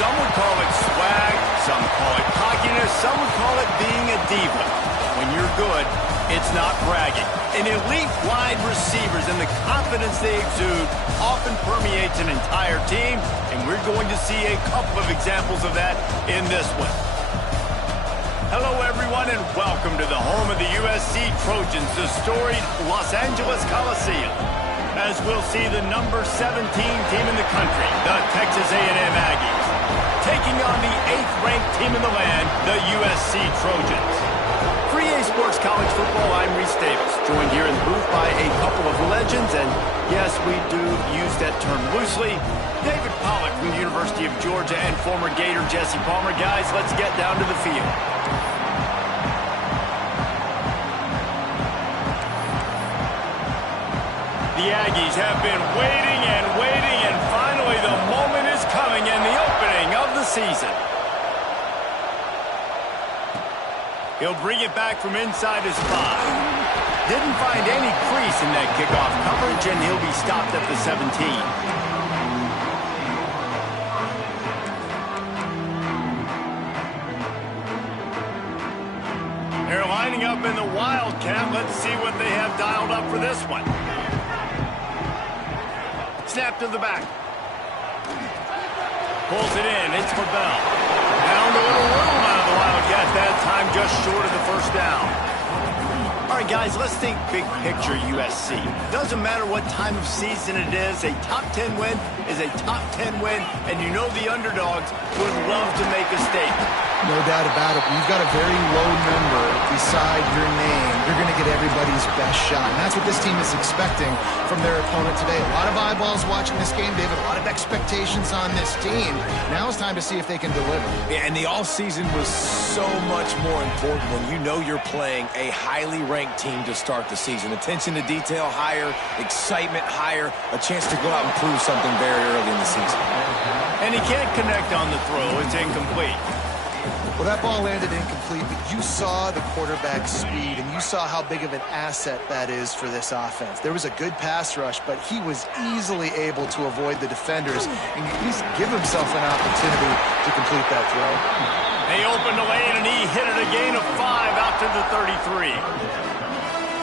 Some would call it swag, some call it cockiness, some would call it being a diva. But when you're good, it's not bragging. An elite wide receivers and the confidence they exude often permeates an entire team, and we're going to see a couple of examples of that in this one. Hello, everyone, and welcome to the home of the USC Trojans, the storied Los Angeles Coliseum. As we'll see the number 17 team in the country, the Texas A&M Aggies, taking on the 8th-ranked team in the land, the USC Trojans. For EA Sports College Football, I'm Reese Davis, joined here in the booth by a couple of legends, and yes, we do use that term loosely. David Pollack from the University of Georgia and former Gator Jesse Palmer. Guys, let's get down to the field. The Aggies have been waiting and waiting, and finally the moment is coming in the opening of the season. He'll bring it back from inside his 5. Didn't find any crease in that kickoff coverage, and he'll be stopped at the 17. They're lining up in the Wildcat. Let's see what they have dialed up for this one. Snap to the back. Pulls it in. It's for Bell. Found a little room out of the Wildcat that time, just short of the first down. All right, guys, let's think big picture USC. Doesn't matter what time of season it is, a top 10 win is a top 10 win, and you know the underdogs would love to make a statement. No doubt about it. When you've got a very low number beside your name, you're going to get everybody's best shot. And that's what this team is expecting from their opponent today. A lot of eyeballs watching this game, David. A lot of expectations on this team. Now it's time to see if they can deliver. Yeah, and the offseason was so much more important when you know you're playing a highly ranked team to start the season. Attention to detail higher, excitement higher, a chance to go out and prove something very early in the season. And he can't connect on the throw. It's incomplete. Well, that ball landed incomplete, but you saw the quarterback's speed, and you saw how big of an asset that is for this offense. There was a good pass rush, but he was easily able to avoid the defenders and at least give himself an opportunity to complete that throw. They opened the lane, and he hit it a gain of 5 out to the 33.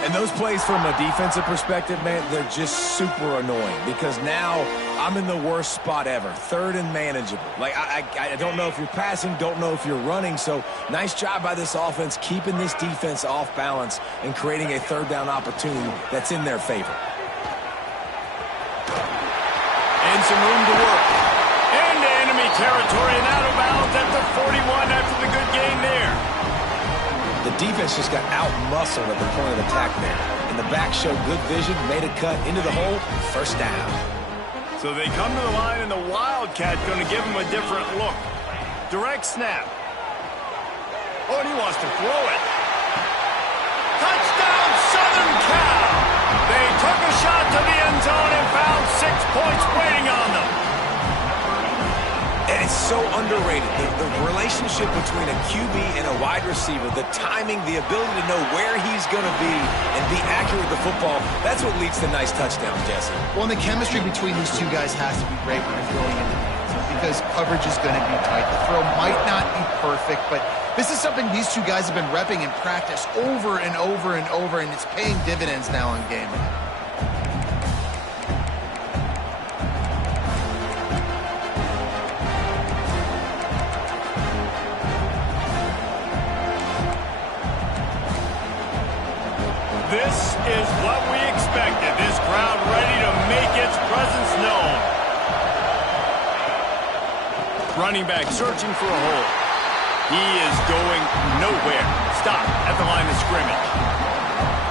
And those plays from a defensive perspective, man, they're just super annoying because now I'm in the worst spot ever, 3rd and manageable. Like, I don't know if you're passing, don't know if you're running, so nice job by this offense keeping this defense off balance and creating a 3rd down opportunity that's in their favor. And some room to work. Into enemy territory and out of bounds at the 41 after the good gain there. The defense just got out-muscled at the point of attack there. And the back showed good vision, made a cut into the hole, 1st down. So they come to the line, and the Wildcat going to give him a different look. Direct snap. Oh, and he wants to throw it. Touchdown, Southern Cal! They took a shot to the end zone and found 6 points waiting on them. And it's so underrated. The relationship between a QB and a wide receiver, the timing, the ability to know where he's going to be and be accurate with the football, that's what leads to nice touchdowns, Jesse. Well, and the chemistry between these two guys has to be great when they're throwing into the end zone because coverage is going to be tight. The throw might not be perfect, but this is something these two guys have been repping in practice over and over and over, and it's paying dividends now on game day. This is what we expected. This crowd ready to make its presence known. Running back searching for a hole. He is going nowhere. Stop at the line of scrimmage.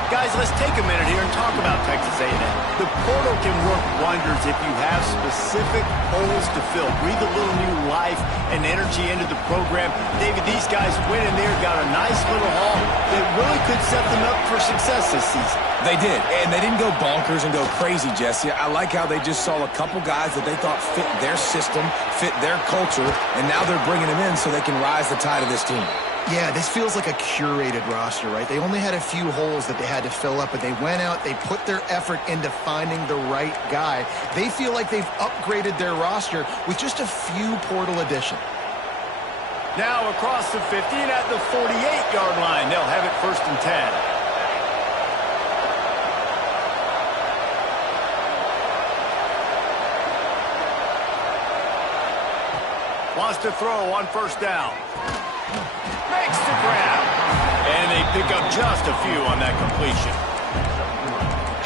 Guys, let's take a minute here and talk about Texas A&M. The portal can work wonders if you have specific holes to fill. Breathe a little new life and energy into the program. David, these guys went in there, got a nice little haul that really could set them up for success this season. They did, and they didn't go bonkers and go crazy, Jesse. I like how they just saw a couple guys that they thought fit their system, fit their culture, and now they're bringing them in so they can rise the tide of this team. Yeah, this feels like a curated roster, right? They only had a few holes that they had to fill up, but they went out, they put their effort into finding the right guy. They feel like they've upgraded their roster with just a few portal additions. Now across the 50 and at the 48-yard line, they'll have it 1st and 10. Wants to throw on 1st down. Makes the grab. And they pick up just a few on that completion.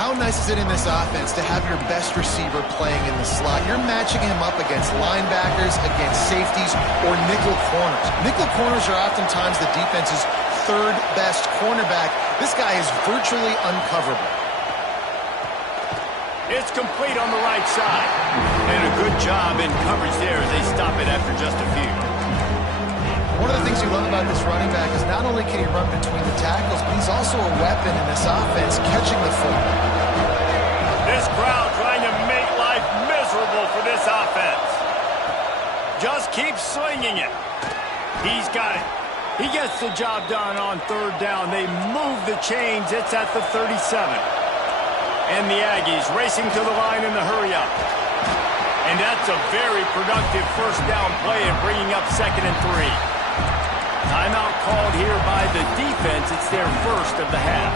How nice is it in this offense to have your best receiver playing in the slot? You're matching him up against linebackers, against safeties, or nickel corners. Nickel corners are oftentimes the defense's 3rd best cornerback. This guy is virtually uncoverable. It's complete on the right side. And a good job in coverage there as they stop it after just a few. One of the things you love about this running back is not only can he run between the tackles, but he's also a weapon in this offense, catching the football. This crowd trying to make life miserable for this offense. Just keep swinging it. He's got it. He gets the job done on 3rd down. They move the chains. It's at the 37. And the Aggies racing to the line in the hurry-up. And that's a very productive 1st down play and bringing up 2nd and 3. Timeout called here by the defense. It's their 1st of the half.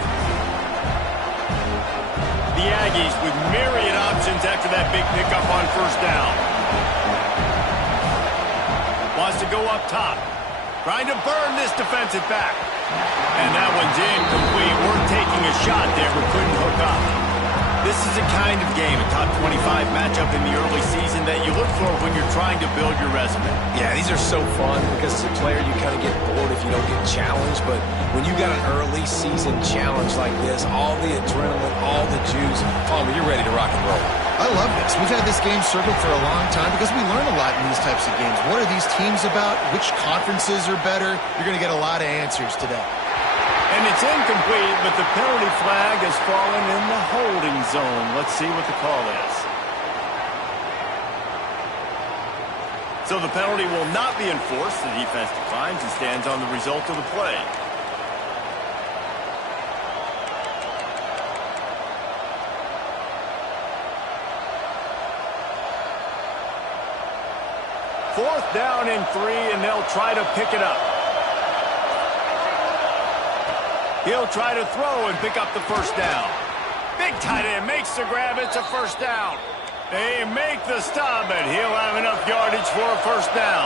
The Aggies with myriad options after that big pickup on 1st down. Wants to go up top. Trying to burn this defensive back. And that one's incomplete. We're taking a shot there, but couldn't hook up. This is a kind of game, a top 25 matchup in the early season that you look for when you're trying to build your resume. Yeah, these are so fun because as a player you kind of get bored if you don't get challenged, but when you got an early season challenge like this, all the adrenaline, all the juice, you're ready to rock and roll. I love this. We've had this game circled for a long time because we learn a lot in these types of games. What are these teams about? Which conferences are better? You're going to get a lot of answers today. And it's incomplete, but the penalty flag has fallen in the holding zone. Let's see what the call is. So the penalty will not be enforced. The defense declines and stands on the result of the play. Fourth down and 3, and they'll try to pick it up. He'll try to throw and pick up the 1st down. Big tight end makes the grab. It's a 1st down. They make the stop, and he'll have enough yardage for a 1st down.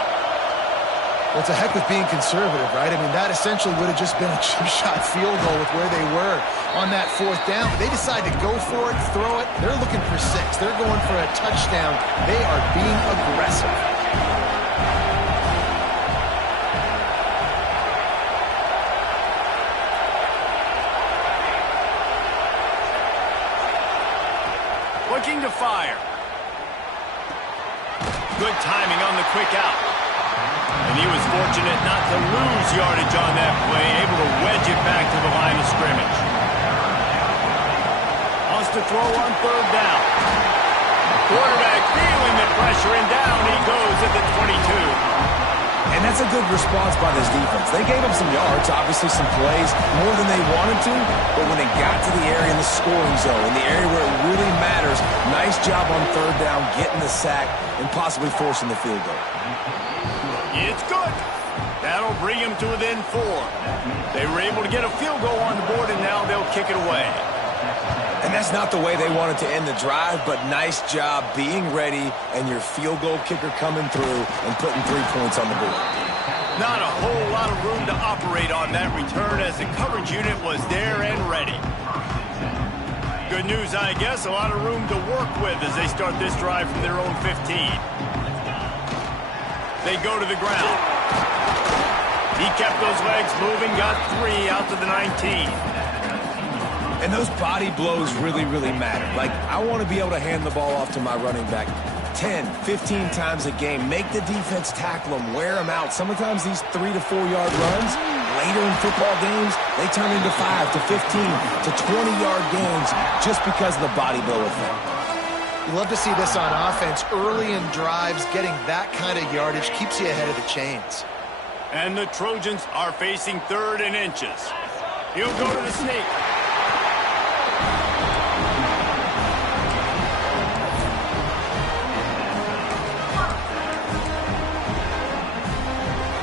Well, it's a heck of being conservative, right? I mean, that essentially would have just been a chip-shot field goal with where they were on that 4th down. But they decide to go for it, throw it. They're looking for 6. They're going for a touchdown. They are being aggressive. Looking to fire. Good timing on the quick out. And he was fortunate not to lose yardage on that play, able to wedge it back to the line of scrimmage. Wants to throw on 3rd down. Quarterback feeling the pressure, and down he goes at the 22. And that's a good response by this defense. They gave up some yards, obviously some plays, more than they wanted to, but when they got to the area in the scoring zone, in the area where it really matters, nice job on 3rd down, getting the sack, and possibly forcing the field goal. It's good. That'll bring him to within 4. They were able to get a field goal on the board, and now they'll kick it away. And that's not the way they wanted to end the drive, but nice job being ready and your field goal kicker coming through and putting 3 points on the board. Not a whole lot of room to operate on that return as the coverage unit was there and ready. Good news, I guess, a lot of room to work with as they start this drive from their own 15. They go to the ground. He kept those legs moving, got 3 out to the 19. And those body blows really, really matter. Like, I want to be able to hand the ball off to my running back 10, 15 times a game. Make the defense tackle them, wear them out. Sometimes these 3 to 4 yard runs, later in football games, they turn into 5 to 15 to 20-yard gains just because of the body blow effect. You love to see this on offense. Early in drives, getting that kind of yardage keeps you ahead of the chains. And the Trojans are facing 3rd and inches. He'll go to the sneak.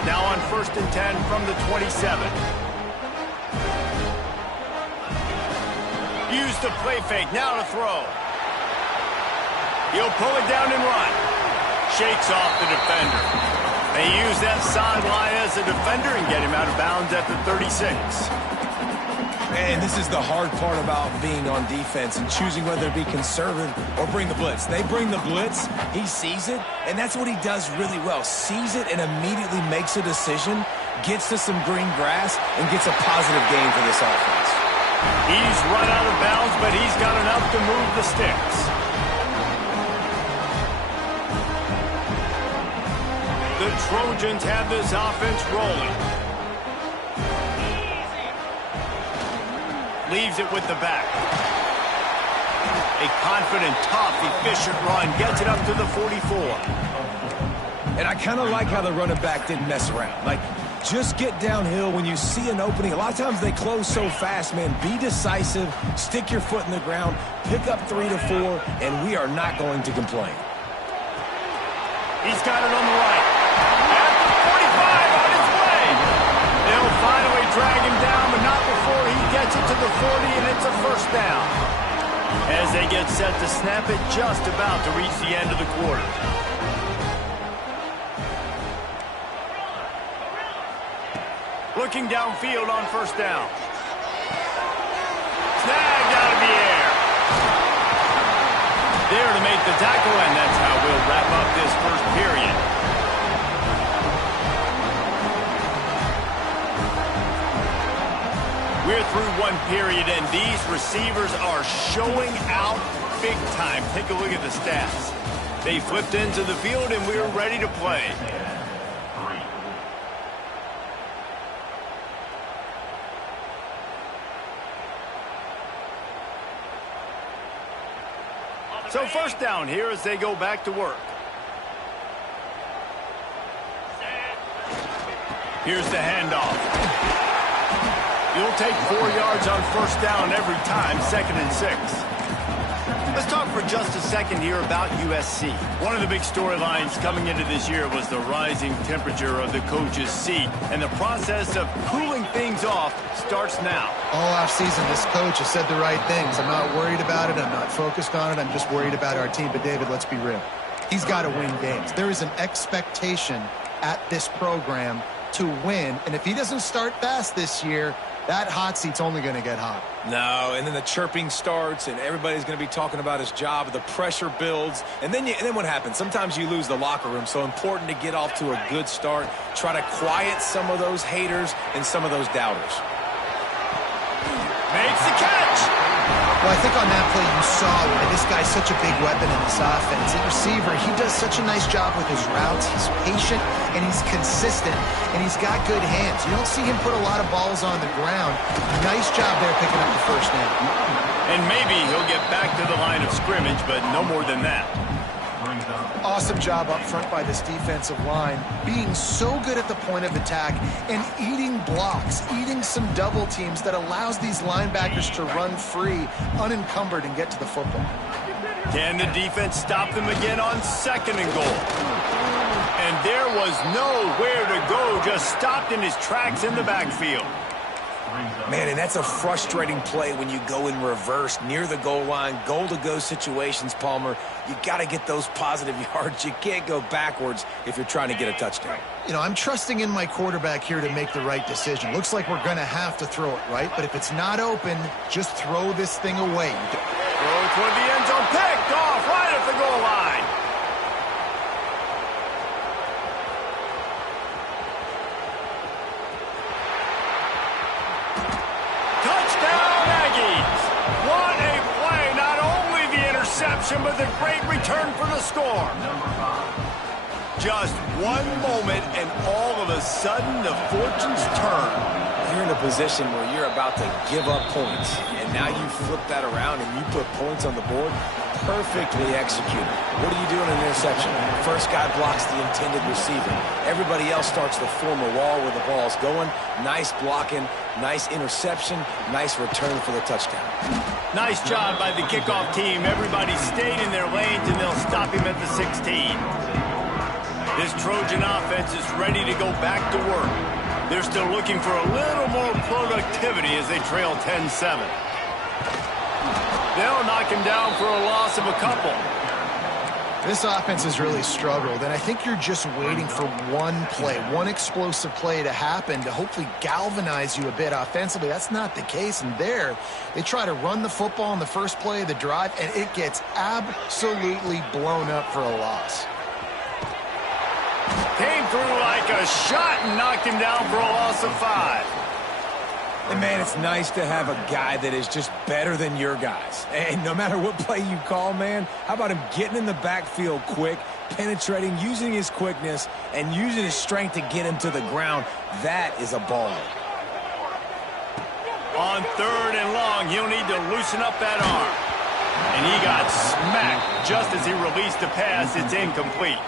Now on 1st and 10 from the 27. Use the play fake, now to throw. He'll pull it down and run. Shakes off the defender. They use that sideline as a defender and get him out of bounds at the 36. And this is the hard part about being on defense and choosing whether to be conservative or bring the blitz. They bring the blitz, he sees it, and that's what he does really well. Sees it and immediately makes a decision, gets to some green grass, and gets a positive gain for this offense. He's run out of bounds, but he's got enough to move the sticks. The Trojans have this offense rolling. Leaves it with the back. A confident, tough, efficient run. Gets it up to the 44. And I kind of like how the running back didn't mess around. Like, just get downhill when you see an opening. A lot of times they close so fast, man. Be decisive. Stick your foot in the ground. Pick up 3 to 4, and we are not going to complain. He's got it on the right. At the 45 on his way. They'll finally drag him down, but not before he gets it to the 40, and it's a 1st down. As they get set to snap it, just about to reach the end of the quarter. Looking downfield on 1st down. Snagged out of the air. There to make the tackle, and that's how we'll wrap up this 1st period. We're through 1 period, and these receivers are showing out big time. Take a look at the stats. They flipped into the field, and we're ready to play. So 1st down here as they go back to work. Here's the handoff. You'll take 4 yards on 1st down every time, 2nd and 6. Let's talk for just a second here about USC. One of the big storylines coming into this year was the rising temperature of the coach's seat, and the process of cooling things off starts now. All offseason, this coach has said the right things. I'm not worried about it. I'm not focused on it. I'm just worried about our team. But, David, let's be real. He's got to win games. There is an expectation at this program to win, and if he doesn't start fast this year, that hot seat's only going to get hot. No, and then the chirping starts, and everybody's going to be talking about his job. The pressure builds, and then what happens? Sometimes you lose the locker room, so important to get off to a good start. Try to quiet some of those haters and some of those doubters. Makes the catch! Well, I think on that play you saw why this guy's such a big weapon in this offense. The receiver, he does such a nice job with his routes. He's patient, and he's consistent, and he's got good hands. You don't see him put a lot of balls on the ground. Nice job there picking up the 1st down. And maybe he'll get back to the line of scrimmage, but no more than that. Awesome job up front by this defensive line, being so good at the point of attack and eating blocks, eating some double teams that allows these linebackers to run free, unencumbered, and get to the football. Can the defense stop them again on 2nd and goal? And there was nowhere to go, just stopped in his tracks in the backfield. Man, and that's a frustrating play when you go in reverse near the goal line, goal-to-go situations, Palmer. You got to get those positive yards. You can't go backwards if you're trying to get a touchdown. You know, I'm trusting in my quarterback here to make the right decision. Looks like we're going to have to throw it, right? But if it's not open, just throw this thing away. Throw toward the end zone, picked off right at the goal line. But the great return for the score. Just one moment, and all of a sudden, the fortunes turn. You're in a position where you're about to give up points, and now you flip that around and you put points on the board. perfectly executed. What do you do in an interception? First guy blocks the intended receiver. Everybody else starts to form a wall where the ball's going. Nice blocking, nice interception, nice return for the touchdown. Nice job by the kickoff team. Everybody stayed in their lanes, and they'll stop him at the 16. This Trojan offense is ready to go back to work. They're still looking for a little more productivity as they trail 10-7. They'll knock him down for a loss of a couple. This offense has really struggled, and I think you're just waiting for one play, one explosive play to happen to hopefully galvanize you a bit offensively. That's not the case, and there they try to run the football in the first play of the drive, and it gets absolutely blown up for a loss. Came through like a shot and knocked him down for a loss of 5. And, man, it's nice to have a guy that is just better than your guys. And no matter what play you call, man, how about him getting in the backfield quick, penetrating, using his quickness, and using his strength to get him to the ground? That is a baller. On 3rd and long, he'll need to loosen up that arm. And he got smacked just as he released the pass. It's incomplete.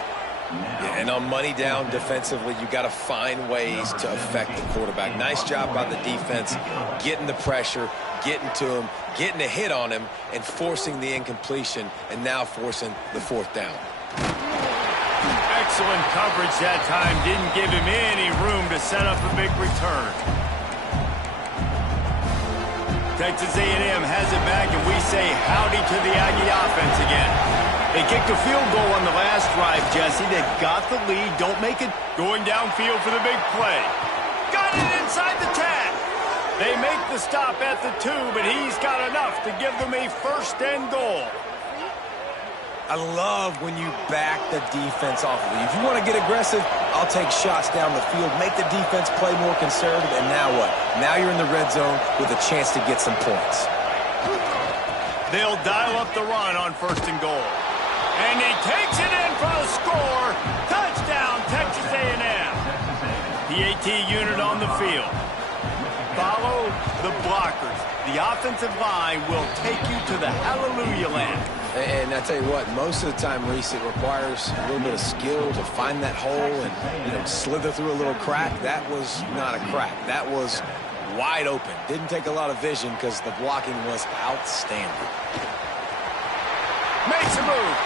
Yeah, and on money down defensively, you got to find ways to affect the quarterback. Nice job by the defense, getting the pressure, getting to him, getting a hit on him, and forcing the incompletion, and now forcing the 4th down. Excellent coverage that time. Didn't give him any room to set up a big return. Texas A&M has it back, and we say howdy to the Aggie offense again. They kicked a field goal on the last drive, Jesse. They got the lead. Don't make it going downfield for the big play. Got it inside the 10. They make the stop at the 2, but he's got enough to give them a 1st and goal. I love when you back the defense off of you. If you want to get aggressive, I'll take shots down the field, make the defense play more conservative, and now what? Now you're in the red zone with a chance to get some points. They'll dial up the run on 1st and goal. And he takes it in for a score. Touchdown, Texas A&M. The AT unit on the field. Follow the blockers. The offensive line will take you to the hallelujah land. And I tell you what, most of the time, Reese, it requires a little bit of skill to find that hole and, slither through a little crack. That was not a crack. That was wide open. Didn't take a lot of vision because the blocking was outstanding. Makes a move.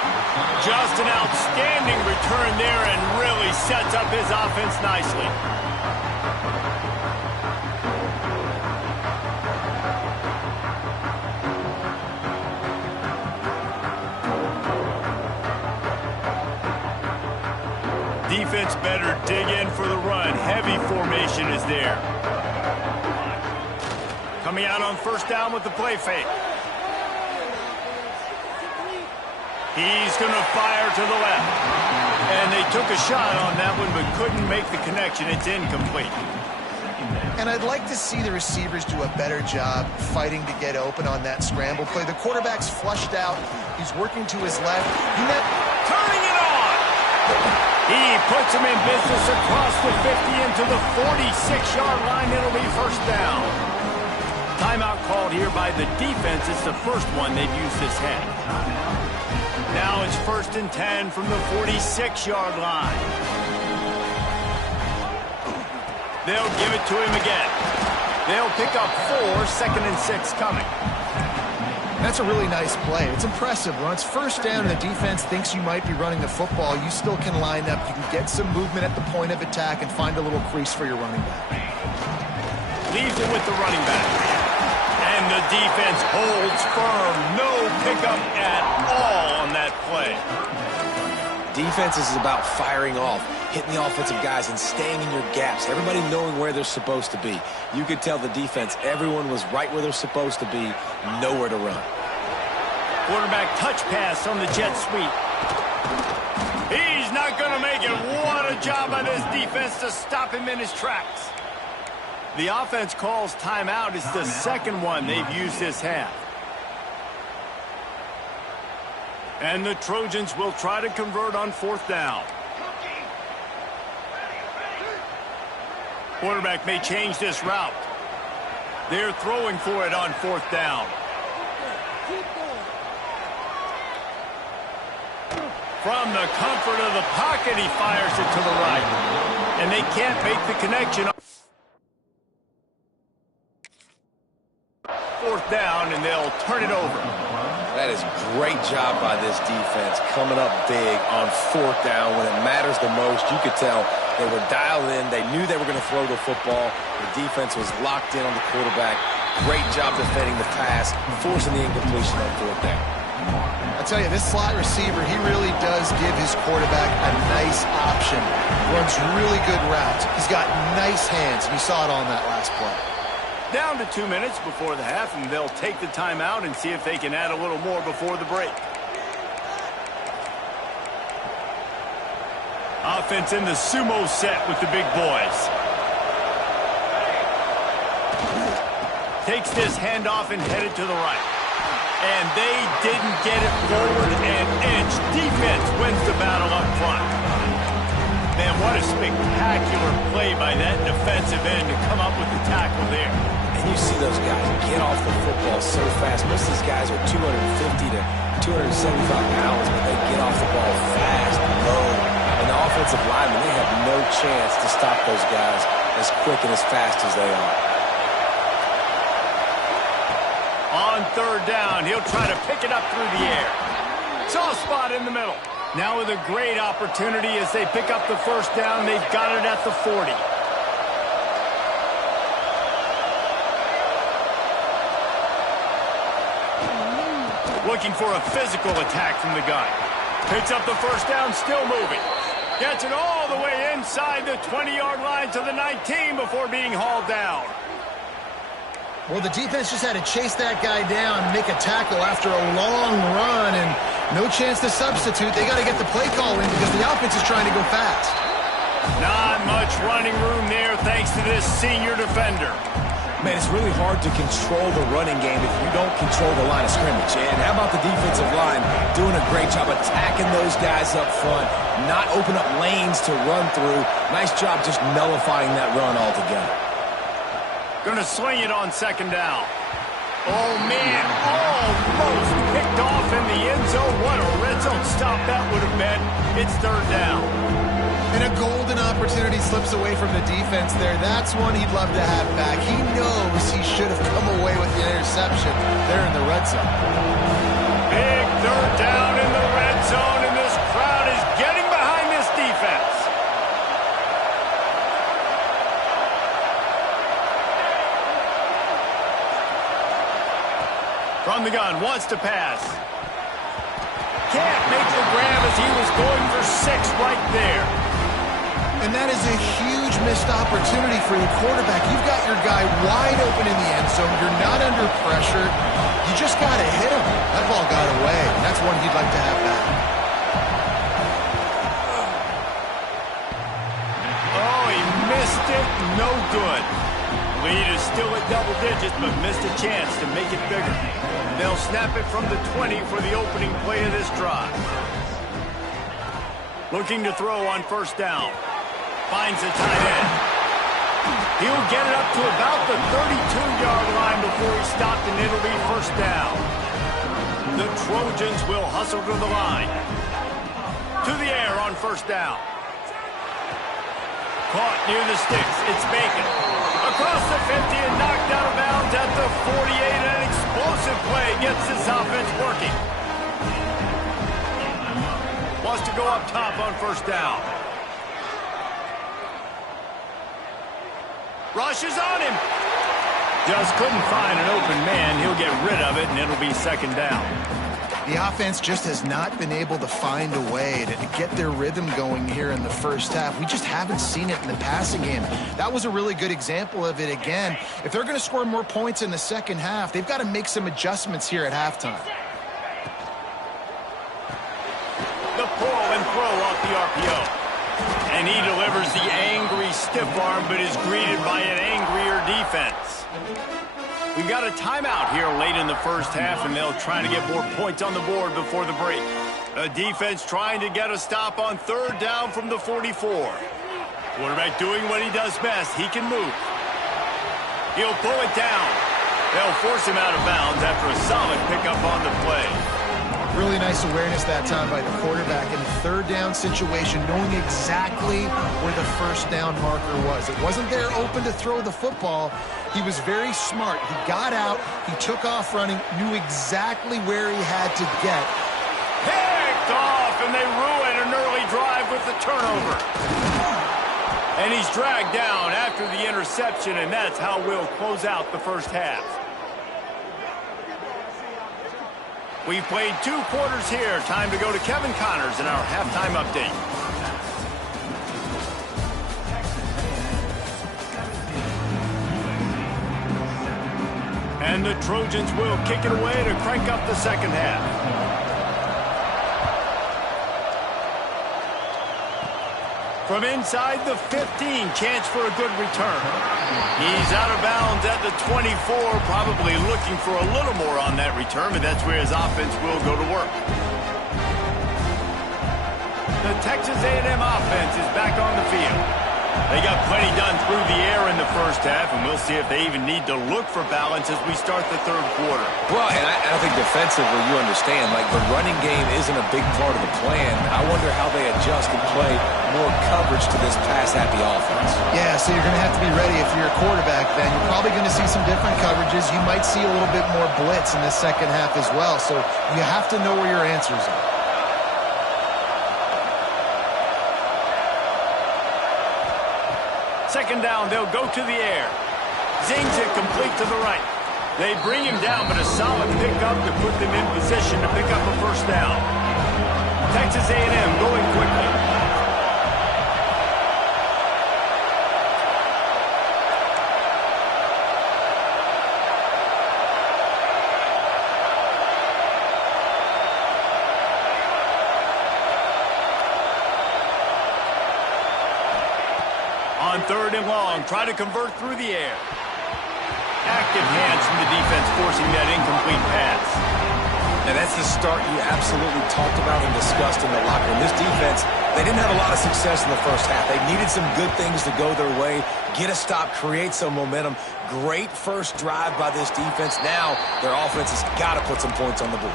Just an outstanding return there and really sets up his offense nicely. Defense better dig in for the run. Heavy formation is there. Coming out on 1st down with the play fake. He's going to fire to the left. And they took a shot on that one but couldn't make the connection. It's incomplete. And I'd like to see the receivers do a better job fighting to get open on that scramble play. The quarterback's flushed out. He's working to his left. Turning it on! He puts him in business across the 50 into the 46-yard line. It'll be 1st down. Timeout called here by the defense. It's the first one they've used this half. Now it's 1st and 10 from the 46-yard line. They'll give it to him again. They'll pick up 4, 2nd and 6 coming. That's a really nice play. It's impressive. When it's 1st down and the defense thinks you might be running the football, you still can line up. You can get some movement at the point of attack and find a little crease for your running back. Leaves it with the running back. And the defense holds firm. No pickup at all on that play. Defense is about firing off, hitting the offensive guys and staying in your gaps. Everybody knowing where they're supposed to be. You could tell the defense, everyone was right where they're supposed to be, nowhere to run. Quarterback touch pass on the jet sweep. He's not going to make it. What a job by this defense to stop him in his tracks. The offense calls timeout. It's the 2nd one they've used this half. And the Trojans will try to convert on 4th down. Quarterback may change this route. They're throwing for it on 4th down. From the comfort of the pocket, he fires it to the right. And they can't make the connection. Fourth down, and they'll turn it over. That is a great job by this defense, coming up big on fourth down when it matters the most. You could tell they were dialed in. They knew they were going to throw the football. The defense was locked in on the quarterback. Great job defending the pass, forcing the incompletion on fourth down. I tell you, this slot receiver, he really does give his quarterback a nice option. Runs really good routes. He's got nice hands, and you saw it on that last play. Down to 2 minutes before the half, and they'll take the timeout and see if they can add a little more before the break. Offense in the sumo set with the big boys. Takes this handoff and headed to the right. And they didn't get it forward an inch. Defense wins the battle up front. Man, what a spectacular play by that defensive end to come up with the tackle there. And you see those guys get off the football so fast. Most of these guys are 250 to 275 pounds, but they get off the ball fast, low. And the offensive linemen, they have no chance to stop those guys as quick and as fast as they are. On third down, he'll try to pick it up through the air. Soft spot in the middle. Now with a great opportunity as they pick up the first down, they've got it at the 40. Looking for a physical attack from the gun. Picks up the first down, still moving. Gets it all the way inside the 20-yard line to the 19 before being hauled down. Well, the defense just had to chase that guy down and make a tackle after a long run, and no chance to substitute. They got to get the play call in because the offense is trying to go fast. Not much running room there thanks to this senior defender. Man, it's really hard to control the running game if you don't control the line of scrimmage. And how about the defensive line doing a great job attacking those guys up front, not open up lanes to run through. Nice job just nullifying that run altogether. Gonna swing it on second down. Oh, man, almost picked off in the end zone. What a red zone stop that would have been. It's third down. And a golden opportunity slips away from the defense there. That's one he'd love to have back. He knows he should have come away with the interception there in the red zone. Big third down in the red zone, and this crowd is getting behind this defense. From the gun, wants to pass. Can't make the grab as he was going for 6 right there. And that is a huge missed opportunity for the quarterback. You've got your guy wide open in the end zone. You're not under pressure. You just got to hit him. That ball got away, and that's one he'd like to have back. Oh, he missed it. No good. Lead is still at double digits, but missed a chance to make it bigger. They'll snap it from the 20 for the opening play of this drive. Looking to throw on first down. Finds the tight end. He'll get it up to about the 32-yard line before he's stopped, and it'll be first down. The Trojans will hustle to the line. To the air on first down. Caught near the sticks. It's Bacon. Across the 50 and knocked out of bounds at the 48. An explosive play gets this offense working. Wants to go up top on first down. Rushes on him. Just couldn't find an open man. He'll get rid of it, and it'll be second down. The offense just has not been able to find a way to get their rhythm going here in the first half. We just haven't seen it in the passing game. That was a really good example of it again. If they're going to score more points in the second half, they've got to make some adjustments here at halftime. The pull and throw off the RPO. And he delivers the angry stiff arm, but is greeted by an angrier defense. We've got a timeout here late in the first half, and they'll try to get more points on the board before the break. A defense trying to get a stop on third down from the 44. Quarterback doing what he does best. He can move. He'll pull it down. They'll force him out of bounds after a solid pickup on the play. Really nice awareness that time by the quarterback in a third down situation, knowing exactly where the first down marker was. It wasn't there open to throw the football. He was very smart. He got out, he took off running, knew exactly where he had to get. Picked off, and they ruin an early drive with the turnover. And he's dragged down after the interception, and that's how we'll close out the first half. We've played 2 quarters here. Time to go to Kevin Connors in our halftime update. And the Trojans will kick it away to crank up the second half. From inside the 15, chance for a good return. He's out of bounds at the 24, probably looking for a little more on that return, but that's where his offense will go to work. The Texas A&M offense is back on the field. They got plenty done through the air in the first half, and we'll see if they even need to look for balance as we start the third quarter. Well, and I think defensively, you understand, like the running game isn't a big part of the plan. I wonder how they adjust and play more coverage to this pass-happy offense. Yeah, so you're going to have to be ready if you're a quarterback then. You're probably going to see some different coverages. You might see a little bit more blitz in the second half as well, so you have to know where your answers are. Second down, they'll go to the air. Zings it complete to the right. They bring him down, but a solid pickup to put them in position to pick up a first down. Texas A&M going quickly. On third and long, try to convert through the air. Active hands from the defense forcing that incomplete pass. And that's the start you absolutely talked about and discussed in the locker room. This defense, they didn't have a lot of success in the first half. They needed some good things to go their way, get a stop, create some momentum. Great first drive by this defense. Now their offense has got to put some points on the board.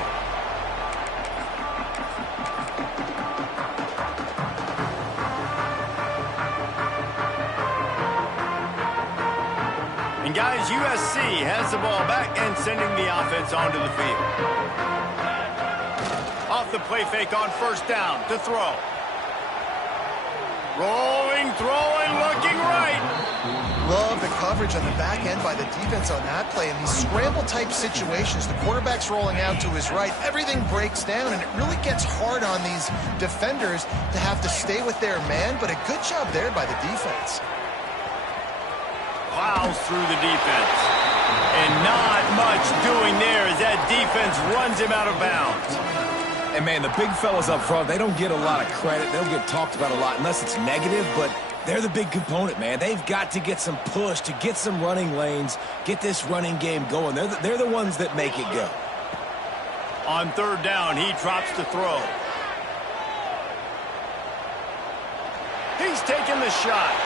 And guys, USC has the ball back and sending the offense onto the field. Off the play fake on first down to throw. Rolling, throwing, looking right. Love the coverage on the back end by the defense on that play. In these scramble-type situations, the quarterback's rolling out to his right. Everything breaks down, and it really gets hard on these defenders to have to stay with their man, but a good job there by the defense. Plows through the defense. And not much doing there as that defense runs him out of bounds. And, man, the big fellas up front, they don't get a lot of credit. They don't get talked about a lot unless it's negative, but they're the big component, man. They've got to get some push, to get some running lanes, get this running game going. They're the ones that make it go. On third down, he drops to throw. He's taking the shot.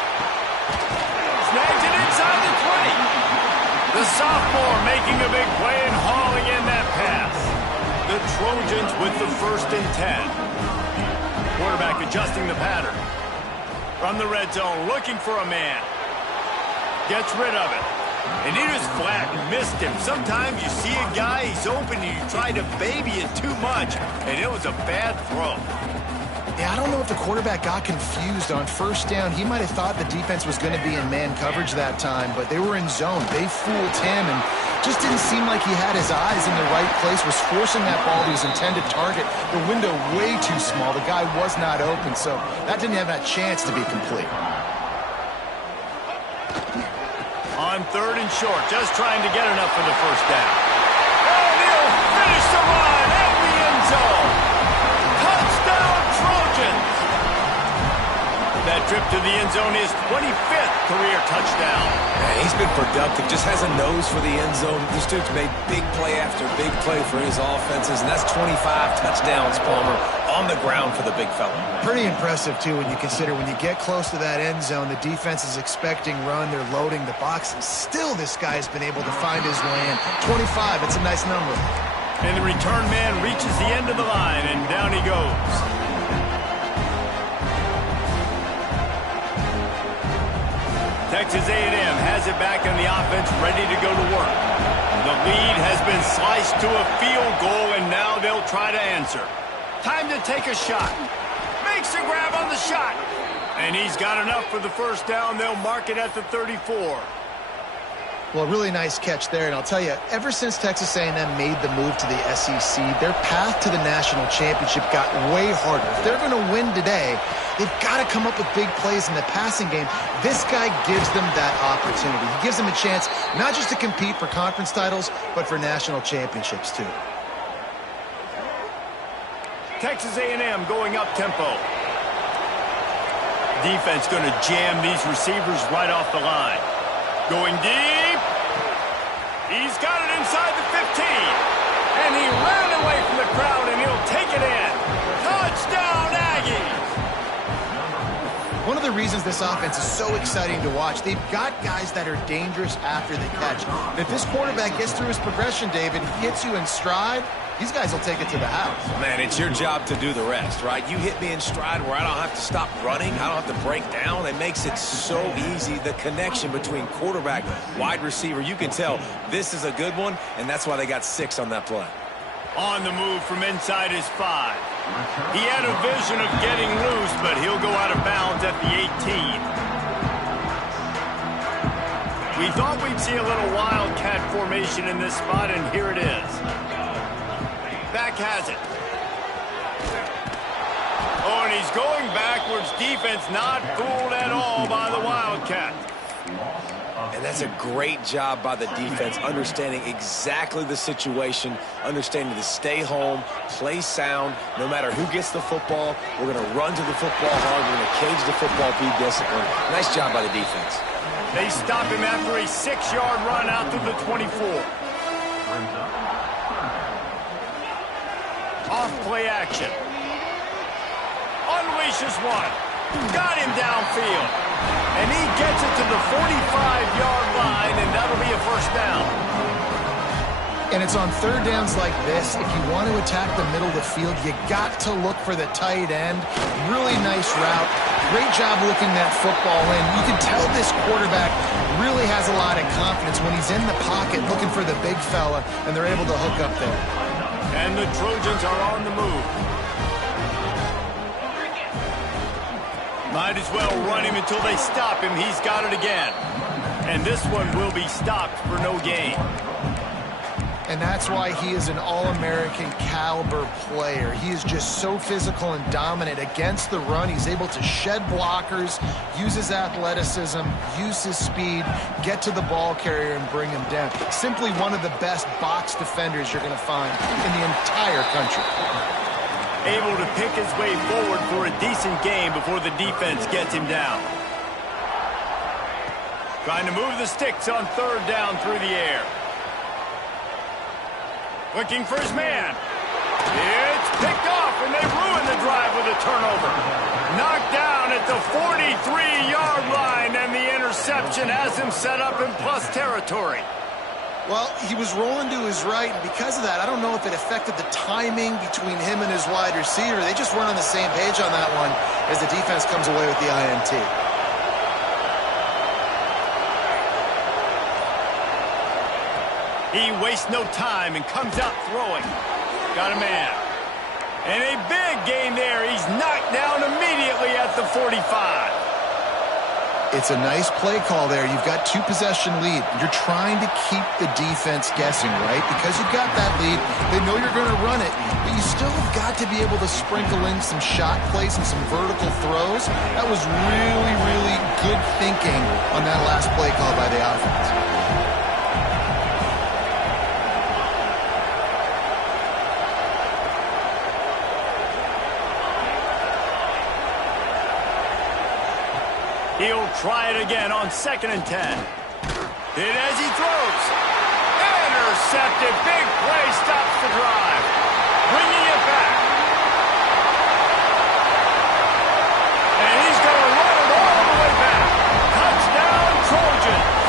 Snags it inside the 20. The sophomore making a big play and hauling in that pass. The Trojans with the 1st and 10. Quarterback adjusting the pattern. From the red zone, looking for a man. Gets rid of it. And he just flat missed him. Sometimes you see a guy, he's open, and you try to baby it too much, and it was a bad throw. Yeah, I don't know if the quarterback got confused on first down. He might have thought the defense was going to be in man coverage that time, but they were in zone. They fooled him and just didn't seem like he had his eyes in the right place, was forcing that ball to his intended target. The window way too small. The guy was not open, so that didn't have that chance to be complete. On third and short, just trying to get enough for the first down. And he'll finish the run at the end zone. Touchdown, Trojans! That trip to the end zone is 25th career touchdown. Yeah, he's been productive, just has a nose for the end zone. This dude's made big play after big play for his offenses, and that's 25 touchdowns, Palmer, on the ground for the big fella. Pretty impressive, too, when you consider when you get close to that end zone, the defense is expecting run, they're loading the box, and still this guy's been able to find his way in. 25, it's a nice number. And the return man reaches the end of the line, and down he goes. Texas A&M has it back on the offense, ready to go to work. The lead has been sliced to a field goal, and now they'll try to answer. Time to take a shot. Makes a grab on the shot. And he's got enough for the first down. They'll mark it at the 34. Well, really nice catch there, and I'll tell you, ever since Texas A&M made the move to the SEC, their path to the national championship got way harder. If they're going to win today, they've got to come up with big plays in the passing game. This guy gives them that opportunity. He gives them a chance not just to compete for conference titles, but for national championships too. Texas A&M going up tempo. Defense going to jam these receivers right off the line. Going deep. He's got it inside the 15. And he ran away from the crowd, and he'll take it in. Touchdown, Aggies! One of the reasons this offense is so exciting to watch, they've got guys that are dangerous after the catch. And if this quarterback gets through his progression, David, he hits you in stride, these guys will take it to the house. Man, it's your job to do the rest, right? You hit me in stride where I don't have to stop running. I don't have to break down. It makes it so easy. The connection between quarterback, wide receiver, you can tell this is a good one, and that's why they got 6 on that play. On the move from inside his 5. He had a vision of getting loose, but he'll go out of bounds at the 18. We thought we'd see a little wildcat formation in this spot, and here it is. Back has it. Oh, and he's going backwards. Defense not fooled at all by the Wildcat. And that's a great job by the defense, understanding exactly the situation, understanding to stay home, play sound. No matter who gets the football, we're going to run to the football hard. We're going to cage the football, be disciplined. Nice job by the defense. They stop him after a 6-yard run out to the 24. Off play action. Unleashes one. Got him downfield. And he gets it to the 45-yard line, and that'll be a first down. And it's on third downs like this. If you want to attack the middle of the field, you got to look for the tight end. Really nice route. Great job looking that football in. You can tell this quarterback really has a lot of confidence when he's in the pocket looking for the big fella, and they're able to hook up there. And the Trojans are on the move. Might as well run him until they stop him. He's got it again. And this one will be stopped for no gain. And that's why he is an All-American caliber player. He is just so physical and dominant against the run. He's able to shed blockers, use his athleticism, use his speed, get to the ball carrier and bring him down. Simply one of the best box defenders you're going to find in the entire country. Able to pick his way forward for a decent game before the defense gets him down. Trying to move the sticks on third down through the air. Looking for his man. It's picked off, and they ruin the drive with a turnover. Knocked down at the 43-yard line, and the interception has him set up in plus territory. Well, he was rolling to his right, and because of that, I don't know if it affected the timing between him and his wide receiver. They just weren't on the same page on that one as the defense comes away with the INT. He wastes no time and comes out throwing. Got a man. And a big gain there. He's knocked down immediately at the 45. It's a nice play call there. You've got 2-possession lead. You're trying to keep the defense guessing, right? Because you've got that lead, they know you're going to run it, but you still have got to be able to sprinkle in some shot plays and some vertical throws. That was really, really good thinking on that last play call by the offense. He'll try it again on 2nd and 10. Hit as he throws. Intercepted. Big play stops the drive. Bringing it back. And he's going to run it all the way back. Touchdown, Trojans.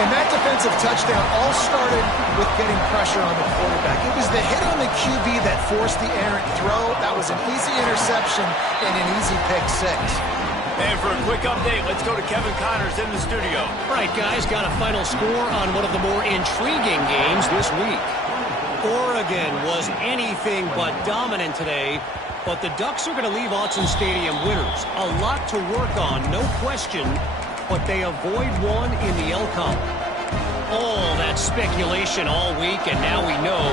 And that offensive touchdown all started with getting pressure on the quarterback. It was the hit on the QB that forced the errant throw. That was an easy interception and an easy pick six. And for a quick update, let's go to Kevin Connors in the studio. Right, guys, got a final score on one of the more intriguing games this week. Oregon was anything but dominant today, but the Ducks are going to leave Autzen Stadium winners. A lot to work on, no question, but they avoid one in the L column. All that speculation all week, and now we know.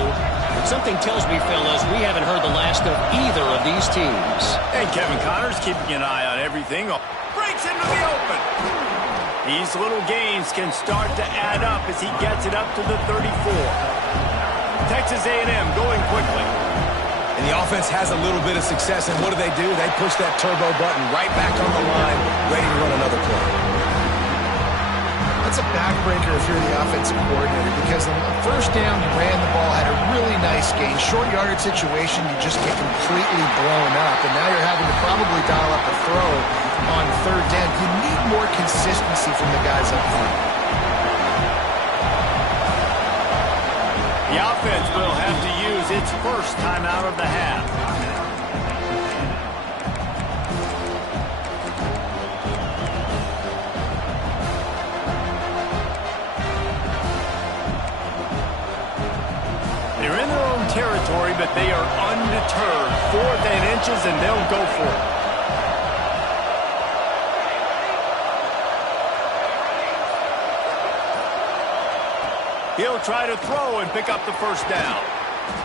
Something tells me, fellas, we haven't heard the last of either of these teams. And Kevin Connors keeping an eye on everything. Breaks into the open. These little gains can start to add up as he gets it up to the 34. Texas A&M going quickly. And the offense has a little bit of success, and what do? They push that turbo button right back on the line, ready to run another play. That's a backbreaker if you're the offensive coordinator, because on the first down, you ran the ball, had a really nice gain. Short yardage situation, you just get completely blown up, and now you're having to probably dial up a throw on third down. You need more consistency from the guys up front. The offense will have to use its first timeout of the half. They're in their own territory, but they are undeterred. 4th and inches, and they'll go for it. He'll try to throw and pick up the first down.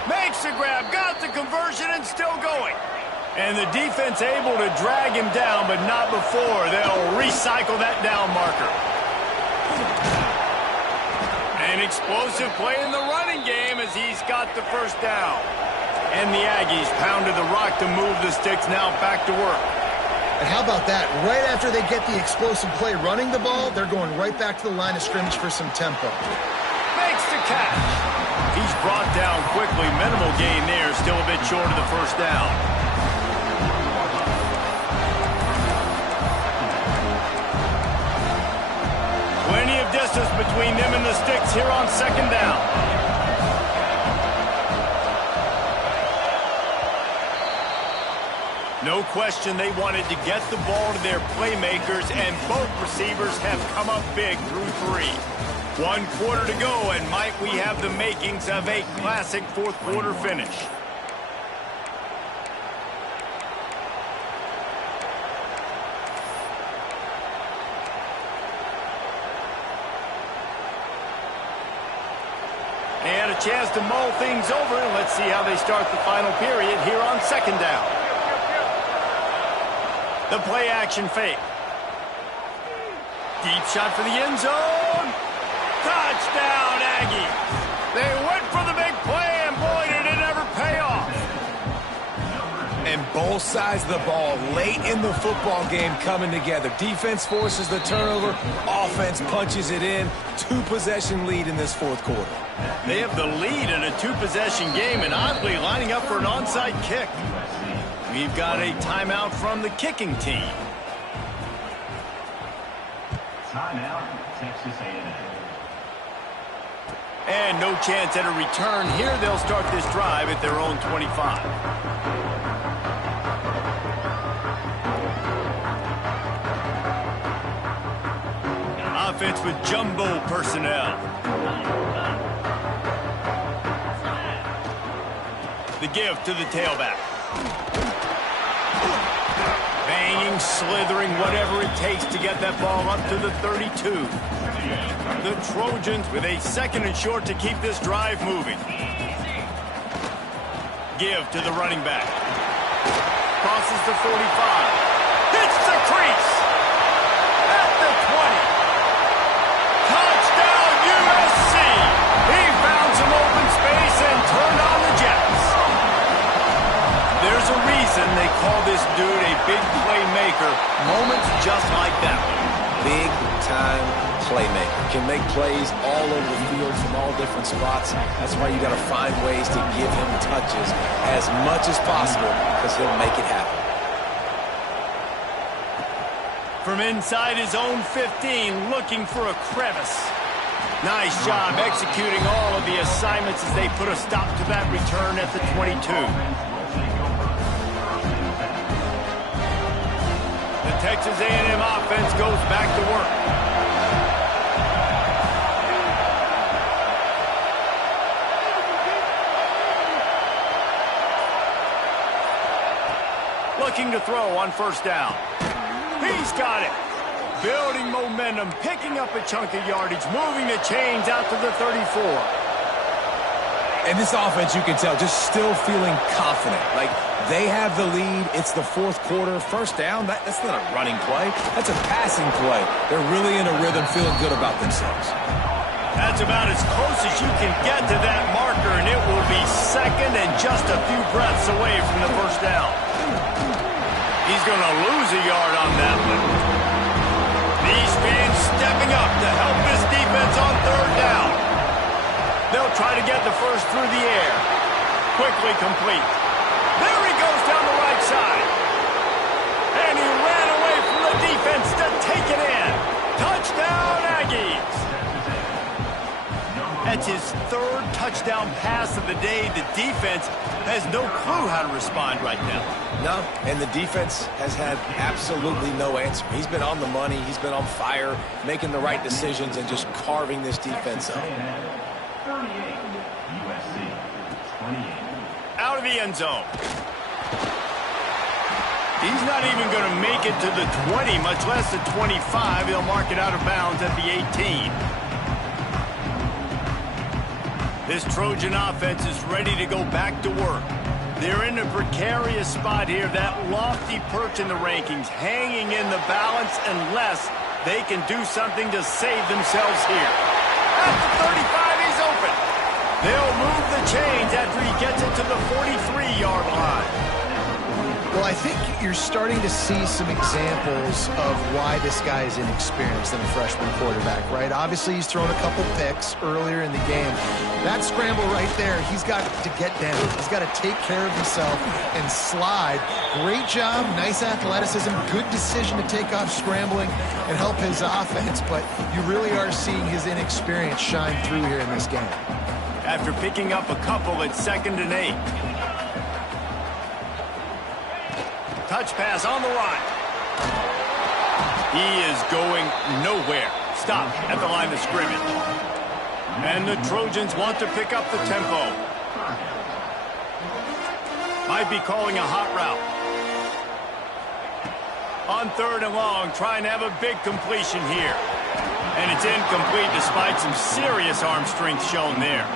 Makes the grab, got the conversion, and still going. And the defense able to drag him down, but not before they'll recycle that down marker. An explosive play in the running game as he's got the first down. And the Aggies pounded the rock to move the sticks, now back to work. And how about that? Right after they get the explosive play running the ball, they're going right back to the line of scrimmage for some tempo. Makes the catch. He's brought down quickly. Minimal gain there. Still a bit short of the first down. Plenty of distance between them and the sticks here on second down. No question they wanted to get the ball to their playmakers, and both receivers have come up big through 3. 1 quarter to go, and might we have the makings of a classic fourth quarter finish. And a chance to mull things over, and let's see how they start the final period here on second down. The play action fake. Deep shot for the end zone. Touchdown, Aggies. They went for the big play, and boy, did it ever pay off. And both sides of the ball late in the football game coming together. Defense forces the turnover. Offense punches it in. 2-possession lead in this fourth quarter. They have the lead in a 2-possession game, and oddly lining up for an onside kick. We've got a timeout from the kicking team. Timeout, Texas A&M. And no chance at a return here. They'll start this drive at their own 25. Offense with jumbo personnel. The give to the tailback. Banging, slithering, whatever it takes to get that ball up to the 32. The Trojans with a 2nd and short to keep this drive moving. Give to the running back. Crosses the 45. Hits the crease. At the 20. Touchdown USC. He found some open space and turned on the Jets. There's a reason they call this dude a big playmaker. Moments just like that one. Big-time playmaker. Can make plays all over the field from all different spots. That's why you got to find ways to give him touches as much as possible, because he'll make it happen. From inside his own 15, looking for a crevice. Nice job executing all of the assignments as they put a stop to that return at the 22. The Texas A&M offense goes back to work. Looking to throw on first down. He's got it. Building momentum, picking up a chunk of yardage, moving the chains out to the 34. And this offense, you can tell, just still feeling confident. Like, they have the lead. It's the fourth quarter. First down, that's not a running play. That's a passing play. They're really in a rhythm, feeling good about themselves. That's about as close as you can get to that marker, and it will be second and just a few breaths away from the first down. He's going to lose a yard on that one. These fans stepping up to help this defense on third down. They'll try to get the first through the air. Quickly complete. There he goes down the right side. And he ran away from the defense to take it in. Touchdown, Aggies. That's his third touchdown pass of the day. The defense has no clue how to respond right now. No, and the defense has had absolutely no answer. He's been on the money. He's been on fire, making the right decisions and just carving this defense up. 38, USC, 28. Out of the end zone. He's not even going to make it to the 20, much less the 25. He'll mark it out of bounds at the 18. This Trojan offense is ready to go back to work. They're in a precarious spot here, that lofty perch in the rankings, hanging in the balance unless they can do something to save themselves here. At the 35, he's open. They'll move the chains after he gets it to the 43-yard line. Well, I think you're starting to see some examples of why this guy is inexperienced than a freshman quarterback, right? Obviously, he's thrown a couple picks earlier in the game. That scramble right there, he's got to get down. He's got to take care of himself and slide. Great job, nice athleticism, good decision to take off scrambling and help his offense, but you really are seeing his inexperience shine through here in this game. After picking up a couple at 2nd and 8. Touch pass on the right. He is going nowhere. Stop at the line of scrimmage. And the Trojans want to pick up the tempo. Might be calling a hot route. On 3rd and long, trying to have a big completion here. And it's incomplete despite some serious arm strength shown there.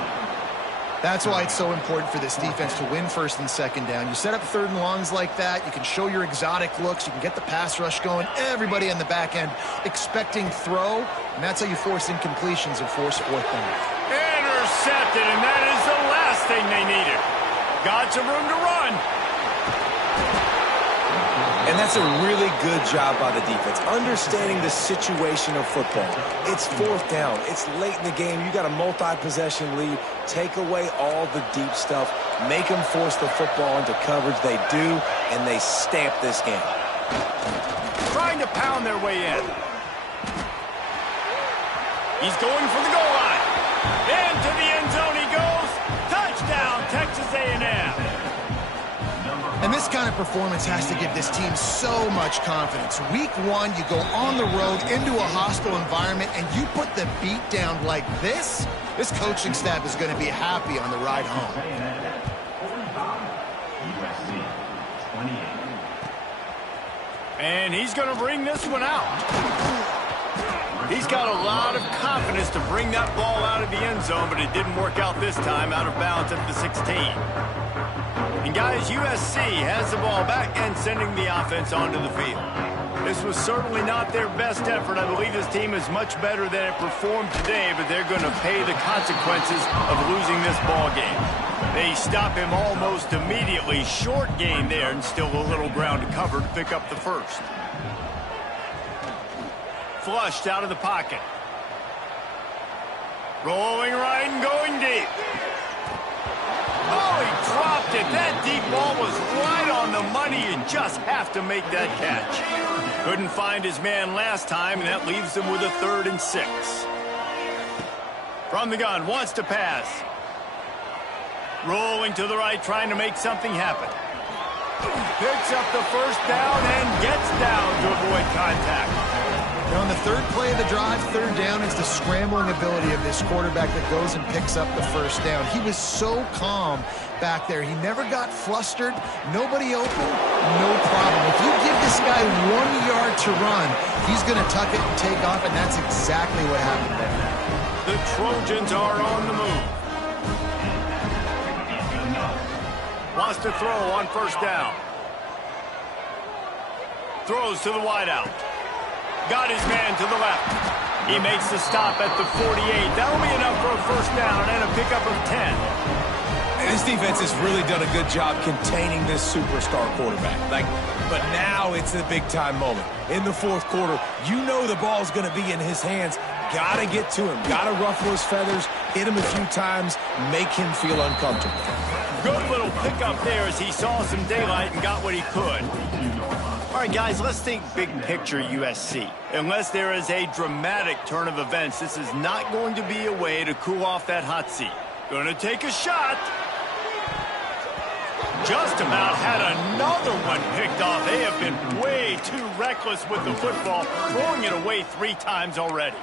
That's why it's so important for this defense to win 1st and 2nd down. You set up 3rd and longs like that, you can show your exotic looks, you can get the pass rush going, everybody on the back end expecting throw, and that's how you force incompletions and force 4th down. Intercepted, and that is the last thing they needed. Got some room to run. And that's a really good job by the defense, understanding the situation of football. It's 4th down. It's late in the game. You got a multi-possession lead. Take away all the deep stuff. Make them force the football into coverage. They do, and they stamp this game. Trying to pound their way in. He's going for the goal line. Into the end zone he goes. Touchdown, Texas A&M. And this kind of performance has to give this team so much confidence. Week 1, you go on the road into a hostile environment, and you put the beat down like this. This coaching staff is going to be happy on the ride home. And he's going to bring this one out. He's got a lot of confidence to bring that ball out of the end zone, but it didn't work out this time, out of bounds at the 16. And guys, USC has the ball back and sending the offense onto the field. This was certainly not their best effort. I believe this team is much better than it performed today, but they're going to pay the consequences of losing this ball game. They stop him almost immediately. Short gain there, and still a little ground to cover to pick up the first. Flushed out of the pocket. Rolling right and going deep. Oh, he dropped it. That deep ball was right on the money. You just have to make that catch. Couldn't find his man last time, and that leaves them with a 3rd and 6. From the gun, wants to pass. Rolling to the right, trying to make something happen. Picks up the first down and gets down to avoid contact. Now on the third play of the drive, third down, is the scrambling ability of this quarterback that goes and picks up the first down. He was so calm back there. He never got flustered. Nobody open, no problem. If you give this guy 1 yard to run, he's going to tuck it and take off, and that's exactly what happened there. The Trojans are on the move. Wants to throw on first down. Throws to the wideout. Got his man to the left. He makes the stop at the 48. That'll be enough for a first down and a pickup of 10. And this defense has really done a good job containing this superstar quarterback. But now it's a big-time moment. In the fourth quarter, you know the ball's going to be in his hands. Got to get to him. Got to ruffle his feathers, hit him a few times, make him feel uncomfortable. Good little pickup there as he saw some daylight and got what he could. All right, guys, let's think big picture USC. Unless there is a dramatic turn of events, this is not going to be a way to cool off that hot seat. Going to take a shot. Just about had another one picked off. They have been way too reckless with the football, throwing it away 3 times already.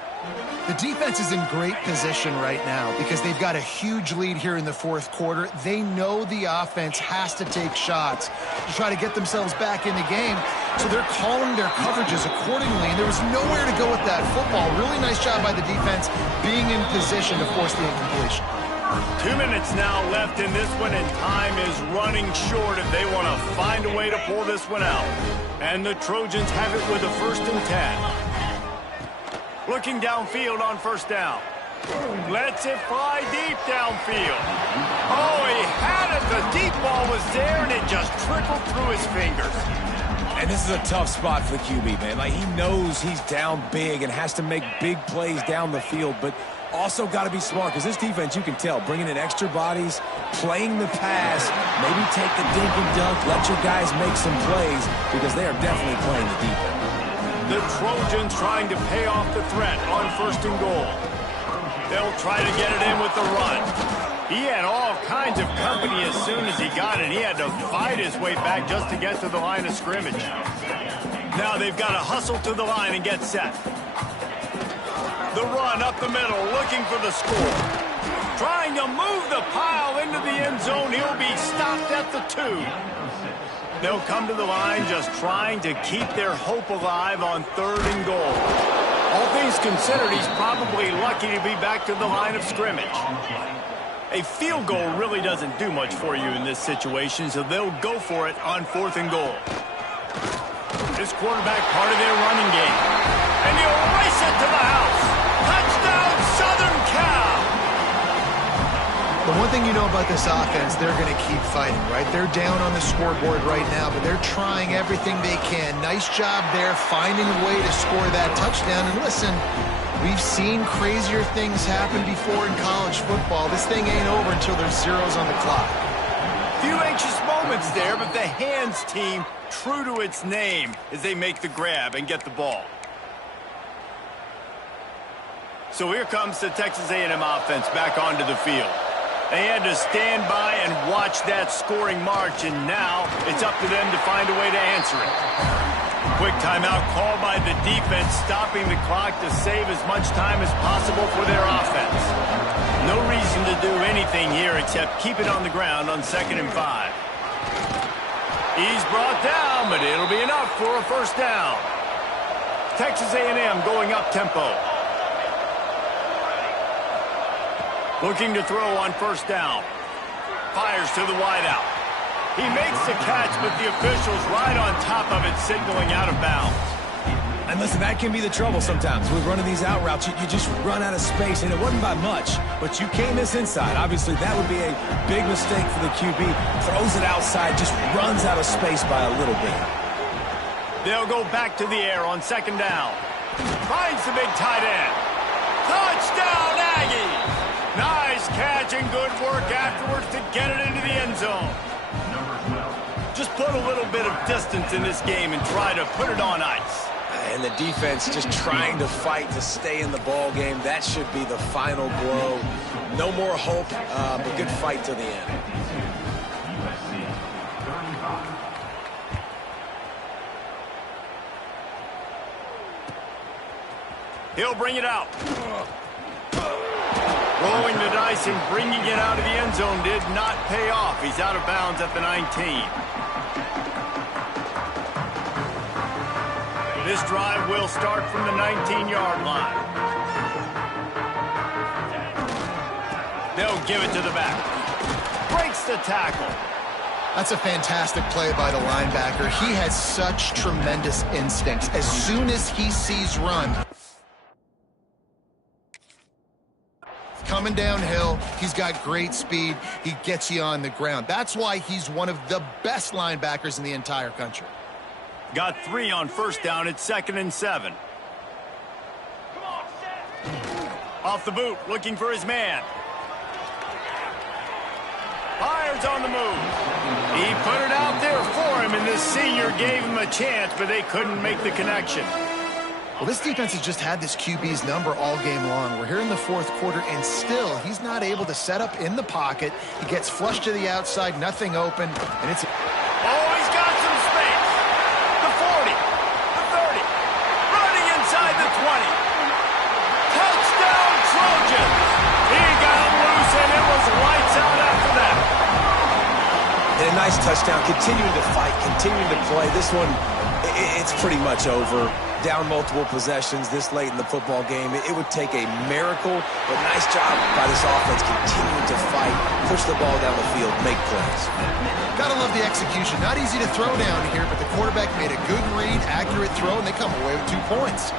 The defense is in great position right now because they've got a huge lead here in the fourth quarter. They know the offense has to take shots to try to get themselves back in the game, so they're calling their coverages accordingly, and there was nowhere to go with that football. Really nice job by the defense being in position to force the incompletion. 2 minutes now left in this one, and time is running short if they want to find a way to pull this one out. And the Trojans have it with a 1st and 10. Looking downfield on first down. Lets it fly deep downfield. Oh, he had it. The deep ball was there, and it just trickled through his fingers. And this is a tough spot for the QB, man. He knows he's down big and has to make big plays down the field, but also got to be smart because this defense, you can tell, bringing in extra bodies, playing the pass, maybe take the dink and dunk, let your guys make some plays because they are definitely playing the deep end. The Trojans trying to pay off the threat on 1st and goal. They'll try to get it in with the run. He had all kinds of company as soon as he got it. He had to fight his way back just to get to the line of scrimmage. Now they've got to hustle to the line and get set. The run up the middle, looking for the score. Trying to move the pile into the end zone. He'll be stopped at the 2. They'll come to the line just trying to keep their hope alive on 3rd and goal. All things considered, he's probably lucky to be back to the line of scrimmage. A field goal really doesn't do much for you in this situation, so they'll go for it on 4th and goal. This quarterback part of their running game. And he'll race it to the house. Touchdown, Southern Cal! The one thing you know about this offense, they're going to keep fighting, right? They're down on the scoreboard right now, but they're trying everything they can. Nice job there, finding a way to score that touchdown. And listen, we've seen crazier things happen before in college football. This thing ain't over until there's zeros on the clock. Few anxious moments there, but the hands team, true to its name, as they make the grab and get the ball. So here comes the Texas A&M offense back onto the field. They had to stand by and watch that scoring march, and now it's up to them to find a way to answer it. Quick timeout called by the defense, stopping the clock to save as much time as possible for their offense. No reason to do anything here except keep it on the ground on 2nd and 5. He's brought down, but it'll be enough for a first down. Texas A&M going up tempo. Looking to throw on first down. Fires to the wideout. He makes the catch, but the officials right on top of it, signaling out of bounds. And listen, that can be the trouble sometimes. We're running these out routes. You just run out of space, and it wasn't by much, but you can't miss inside. Obviously, that would be a big mistake for the QB. Throws it outside, just runs out of space by a little bit. They'll go back to the air on 2nd down. Finds the big tight end. Touchdown, Aggies! Nice catch and good work afterwards to get it into the end zone. Just put a little bit of distance in this game and try to put it on ice. And the defense just trying to fight to stay in the ball game. That should be the final blow. No more hope, but good fight to the end. USC 35. He'll bring it out. Rolling the dice and bringing it out of the end zone did not pay off. He's out of bounds at the 19. This drive will start from the 19-yard line. They'll give it to the back. Breaks the tackle. That's a fantastic play by the linebacker. He has such tremendous instincts. As soon as he sees run, coming downhill, he's got great speed. He gets you on the ground. That's why he's one of the best linebackers in the entire country. Got 3 on first down. It's 2nd and 7. Off the boot, looking for his man. Fires on the move. He put it out there for him, and this senior gave him a chance, but they couldn't make the connection. Well, this defense has just had this QB's number all game long. We're here in the fourth quarter, and still, he's not able to set up in the pocket. He gets flushed to the outside, nothing open, and it's... Oh, he's got some space. The 40, the 30, running inside the 20. Touchdown, Trojans. He got loose, and it was lights out after that. And a nice touchdown, continuing to fight, continuing to play. This one, it's pretty much over. Down multiple possessions this late in the football game. It would take a miracle, but nice job by this offense continuing to fight, push the ball down the field, make plays. Gotta love the execution. Not easy to throw down here, but the quarterback made a good read, accurate throw, and they come away with 2 points.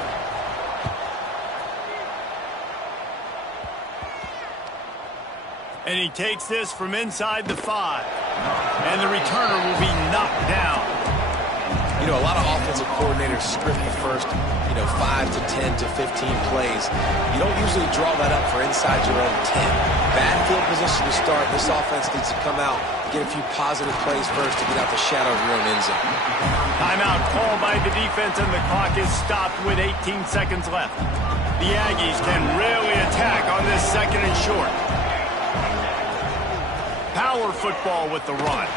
And he takes this from inside the 5. And the returner will be knocked down. You know, a lot of offensive coordinators script the first, 5 to 10 to 15 plays. You don't usually draw that up for inside your own 10. Bad field position to start. This offense needs to come out, get a few positive plays first to get out the shadow of your own end zone. Timeout called by the defense, and the clock is stopped with 18 seconds left. The Aggies can really attack on this 2nd and short. Power football with the run.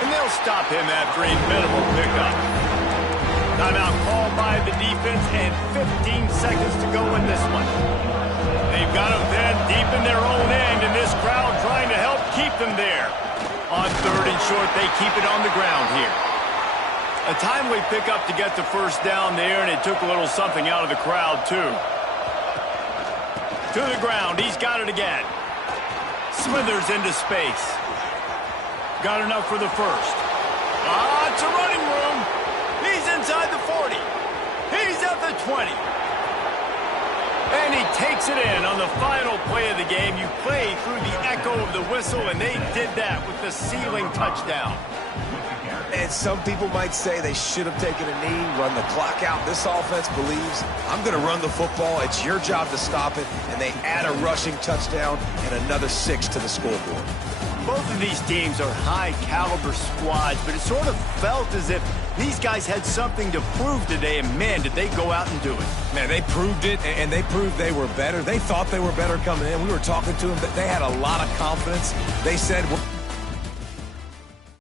And they'll stop him after a minimal pickup. Timeout called by the defense, and 15 seconds to go in this one. They've got them bent deep in their own end, and this crowd trying to help keep them there. On 3rd and short, they keep it on the ground here. A timely pickup to get the first down there, and it took a little something out of the crowd, too. To the ground, he's got it again. Smithers into space. Got enough for the first. It's a running room. He's inside the 40. He's at the 20. And he takes it in on the final play of the game. You play through the echo of the whistle, and they did that with the sealing touchdown. And some people might say they should have taken a knee, run the clock out. This offense believes, I'm going to run the football. It's your job to stop it. And they add a rushing touchdown and another 6 to the scoreboard. Both of these teams are high-caliber squads, but it sort of felt as if these guys had something to prove today, and man, did they go out and do it. Man, they proved it, and they proved they were better. They thought they were better coming in. We were talking to them, but they had a lot of confidence. They said...